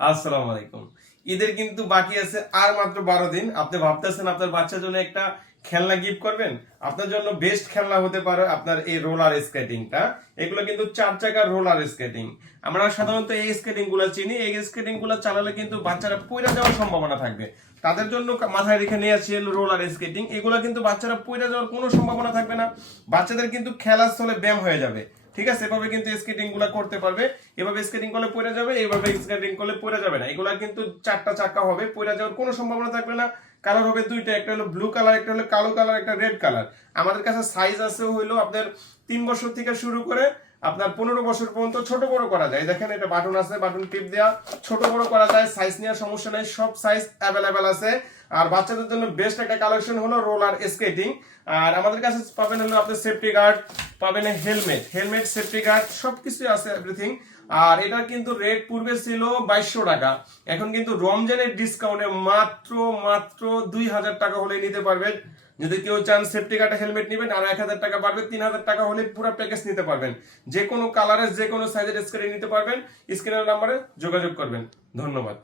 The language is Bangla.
আসসালামু আলাইকুম। ঈদের কিন্তু বাকি আছে আর মাত্র 12 দিন। আপনি ভাবতেছেন আপনার বাচ্চার জন্য একটা খেলনা গিফট করবেন? আপনার জন্য বেস্ট খেলনা হতে পারে আপনার এই রোলার স্কেটিংটা। এগুলো কিন্তু 4 চাকার রোলার স্কেটিং। আমরা সাধারণত এই স্কেটিং গুলো চিনি। এই স্কেটিং গুলো চালালে কিন্তু বাচ্চারা পড়ে যাওয়ার সম্ভাবনা থাকবে। তাদের জন্য মাথায় রেখে নিয়ে আসছি রোলার স্কেটিং। এগুলো কিন্তু বাচ্চারা পড়ে যাওয়ার কোনো সম্ভাবনা থাকবে না। বাচ্চাদের কিন্তু খেলার স্থলে ব্যায়াম হয়ে যাবে। ঠিক আছে, এভাবে কিন্তু স্কেটিং গুলা করতে পারবে। এভাবে স্কেটিং করলে পড়ে যাবে, এইভাবে স্কেটিং করলে পড়ে যাবে না। এগুলা কিন্তু 4টা চাকা হবে, পড়ে যাওয়ার কোনো সম্ভাবনা থাকবে না। কালার হবে দুইটা, একটা হলো ব্লু কালার, একটা হলো কালো কালার, একটা রেড কালার। আমাদের কাছে সাইজ আছে হইলো আপনার 3 বছর থেকে শুরু করে আপনার 15 বছর পর্যন্ত ছোট বড় করা যায়। দেখেন এটা বাটন আছে, বাটন টিপ দেওয়া ছোট বড় করা যায়। সাইজ নেওয়ার সমস্যা নাই, সব সাইজ অ্যাভেলেবেল আছে। আর বাচ্চাদের জন্য বেস্ট একটা কালেকশন হলো রোলার স্কেটিং। আর আমাদের কাছে পাবেন হলো আপনার সেফটি গার্ড, পাবেন হেলমেট সেফটি গার্ড সবকিছু আছে, এভরিথিং। আর এটা কিন্তু রেট পূর্বে ছিল 2200 টাকা, এখন কিন্তু রমজানের ডিসকাউন্টে মাত্র মাত্র 2000 টাকা হলে নিতে পারবেন। যদি কেউ চান সেফটি গার্ড হেলমেট নেবেন আর 1000 টাকা বাড়বে, 3000 টাকা হলে পুরো প্যাকেজ নিতে পারবেন। যে কোনো কালারের যে কোনো সাইজের স্ক্রিন নিতে পারবেন। স্ক্রিনের নাম্বারে যোগাযোগ করবেন। ধন্যবাদ।